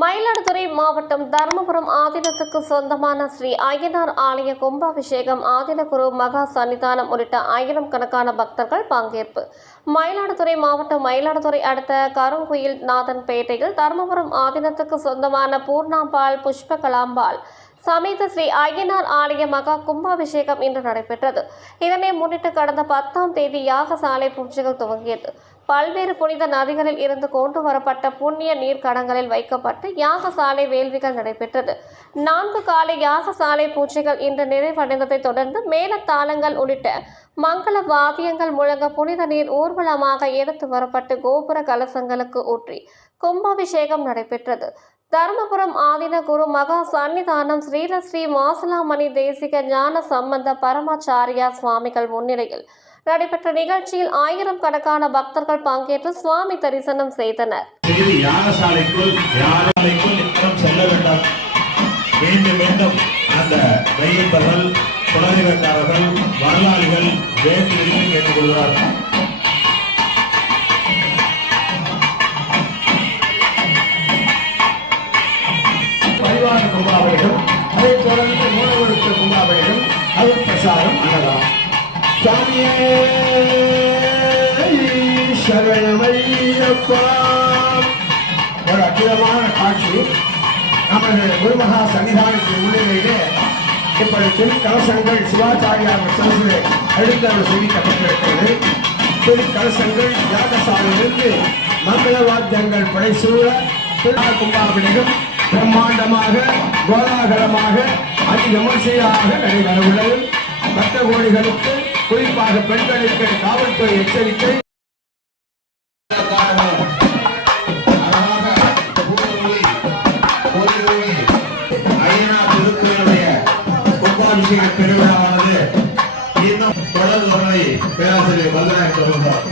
மயிலாடுதுறை மாவட்டம் தர்மபுரம் ஆதீனத்துக்கு சொந்தமான ஸ்ரீ அய்யனார் ஆலய கும்பாபிஷேகம் ஆதீனகுரு மகா சன்னிதானம் உள்ளிட்ட 1000 கணக்கான பக்தர்கள் பங்கேற்பு. மயிலாடுதுறை மாவட்டம் மயிலாடுதுறை அடுத்த கருங்குயில் நாதன்பேட்டையில் தர்மபுரம் ஆதீனத்துக்கு சொந்தமான பூர்ணாம்பாள் புஷ்பகலாம்பாள் சமேத ஸ்ரீ அய்யனார் ஆலய மகா கும்பாபிஷேகம் இன்று நடைபெற்றது. இதனை முன்னிட்டு கடந்த 10ஆம் தேதி யாகசாலை பூஜைகள் துவங்கியது. பல்வேறு புனித நதிகளில் இருந்து கொண்டு வரப்பட்ட புண்ணிய நீர்க்கடங்களில் வைக்கப்பட்டு யாகசாலை வேள்விகள் நடைபெற்றது. 4 காலை யாகசாலை பூஜைகள் இன்று நிறைவடைந்ததை தொடர்ந்து மேளதாளங்கள் உள்ளிட்ட மங்கள வாத்தியங்கள் முழங்க புனித நீர் ஊர்வலமாக எடுத்து வரப்பட்டு கோபுர கலசங்களுக்கு ஊற்றி கும்பாபிஷேகம் நடைபெற்றது. தர்மபுரம் ஆதீன குரு மகா சன்னிதானம் ஸ்ரீ மாசிலாமணி தேசிக ஞான சம்பந்த பரமாச்சாரியா சுவாமிகள் முன்னிலையில் நடைபெற்ற நிகழ்ச்சியில் 1000 கணக்கான பக்தர்கள் பங்கேற்று சுவாமி தரிசனம் செய்தனர். கும்பாபிஷேகம் அதைத் தொடர்ந்து மூலவருக்கு கும்பாபிஷேகம் அருள் பிரசாரம் அன்னதானம். சுவாமியே சரணமையப்பா. ஒரு அற்புதமான காட்சி நமது குருமகா சன்னிதானத்தின் முன்னிலையிலே இப்படி திருக்கலசங்கள் சிவாச்சாரியார் சரசிலே எழுந்தவர் செய்திக்கப்பட்டிருக்கிறது. திருக்கலசங்கள் யாகசாலையிலிருந்து மங்கள வாத்தியங்கள் படைசூழ கும்பாபிஷேகம் பிரம்மாண்டமாக கோலாகலமாக அதிவிமர்சையாக நடைபெற உள்ளது. பக்த கோடிகளுக்கு குறிப்பாக பெண்களுக்கு காவல்துறை எச்சரிக்கை. கும்பாபிஷேக பெருவிழாவானது இன்னும் தொடர்ந்து வருவதை பேராசிரியர் வல்லநாயகம் சொல்கிறார்.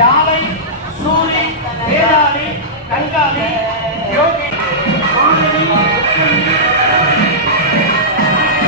யாழை, சூழி, வேளாளி, கங்காளி